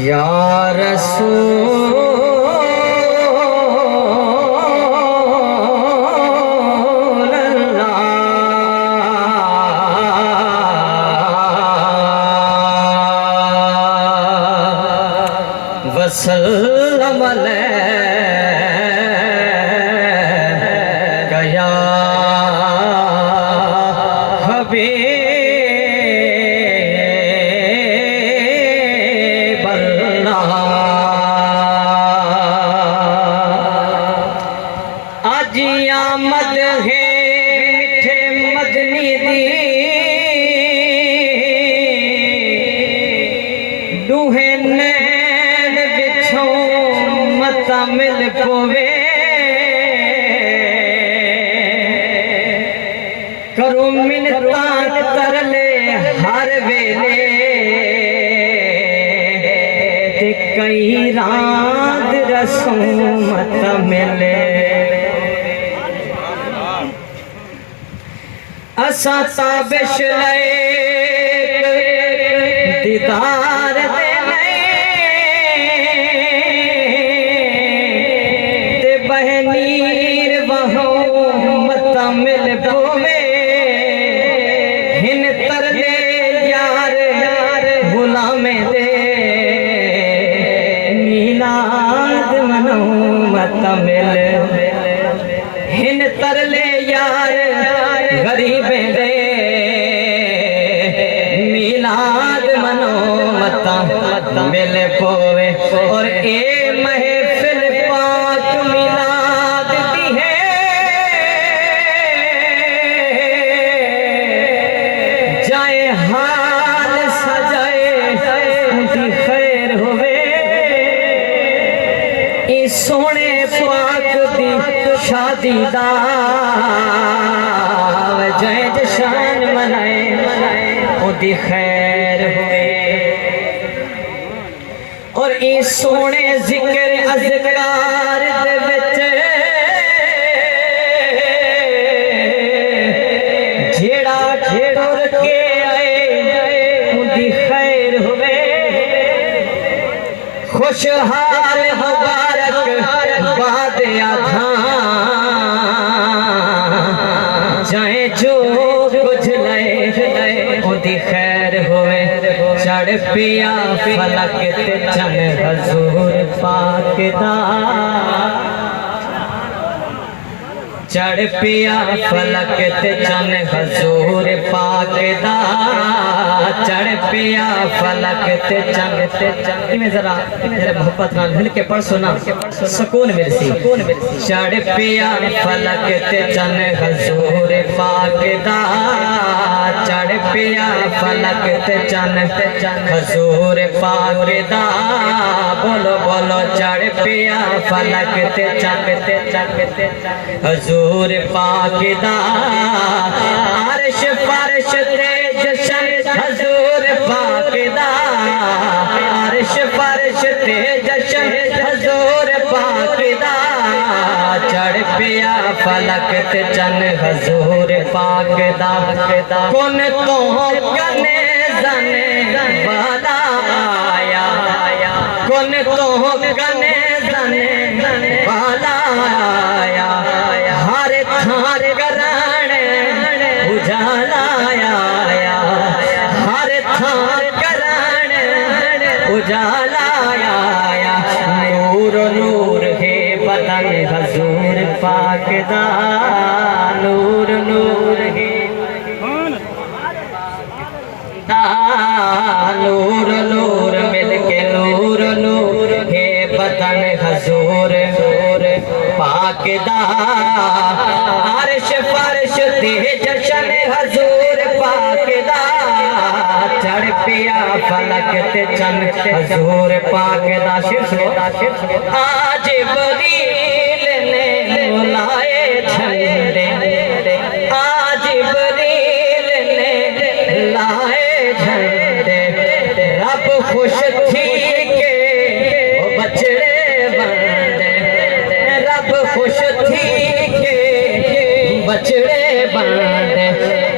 یا رسول اللہ وسلم علیک یا حبیب اللہ۔ آج آمد ہے میٹھے مدنی دی ڈوہے نین بچھوں متا مل پوے کرو منتاں ترلے ہر ویلے تے کئی راند رسوں متا ملے اساں تابش لے دیدار دے تے بہنیر وہوں متا مل پوے ہن ترلے یار غلامے دے میلاد منو متا مل ہن ترلے یار غریبیں دے میلاد منو متا مل پوے اور اے محفل پاک میلاد دی ہے جائے حال سجائے دی خیر ہوئے اے سونے پاک دی شادی دا جائے جشن منائے او دی خیر ہوئے اور اے سونے ذکر اذکار دے وچ جیڑا ٹر کے آئے او دی خیر ہوئے خوشحال مبارک باد آدھاں جائیں جو کچھ لائے او دی خیر ہوئے چڑھ پیا فلک تے چن حضور پاک دا چڑھ پیا فلک تے چن حضور پاک دا چڑھ پیا فلک تے چن میں ذرا محبت نال مل کے پڑھ سنا سکون ملسی چڑھ پیا فلک تے چن حضور پاک دا چڑھ پیا فلک تے چن حضور پاک دا بولو بولو چڑھ پیا فلک تے چن حضور پاک دا عرش فرش تے جشن حضور پاک دا عرش فرش تے جشن حضور پاک دا چڑھ پیا فلک تے چن حضور پاک دا کن تو کنے زنے بالا آیا کن تو کنے زنے بالا آیا ہر تھار کرن اجالا آیا ہر تھار کرن اجالا آیا نور نور ہے بدن حضور پاک دا نور نور ہے نور نور مل کے نور نور ہے بدن حضور پاک دا عرش فرش تے جشن حضور پاک دا چڑھ پیا فلک تے چن حضور پاک دا آج بریل نے لائے جھنڈے آج بریل نے لائے جھنڈے رب خوش تھی کہ بچڑے بندے رب خوش تھی کہ بچڑے بندے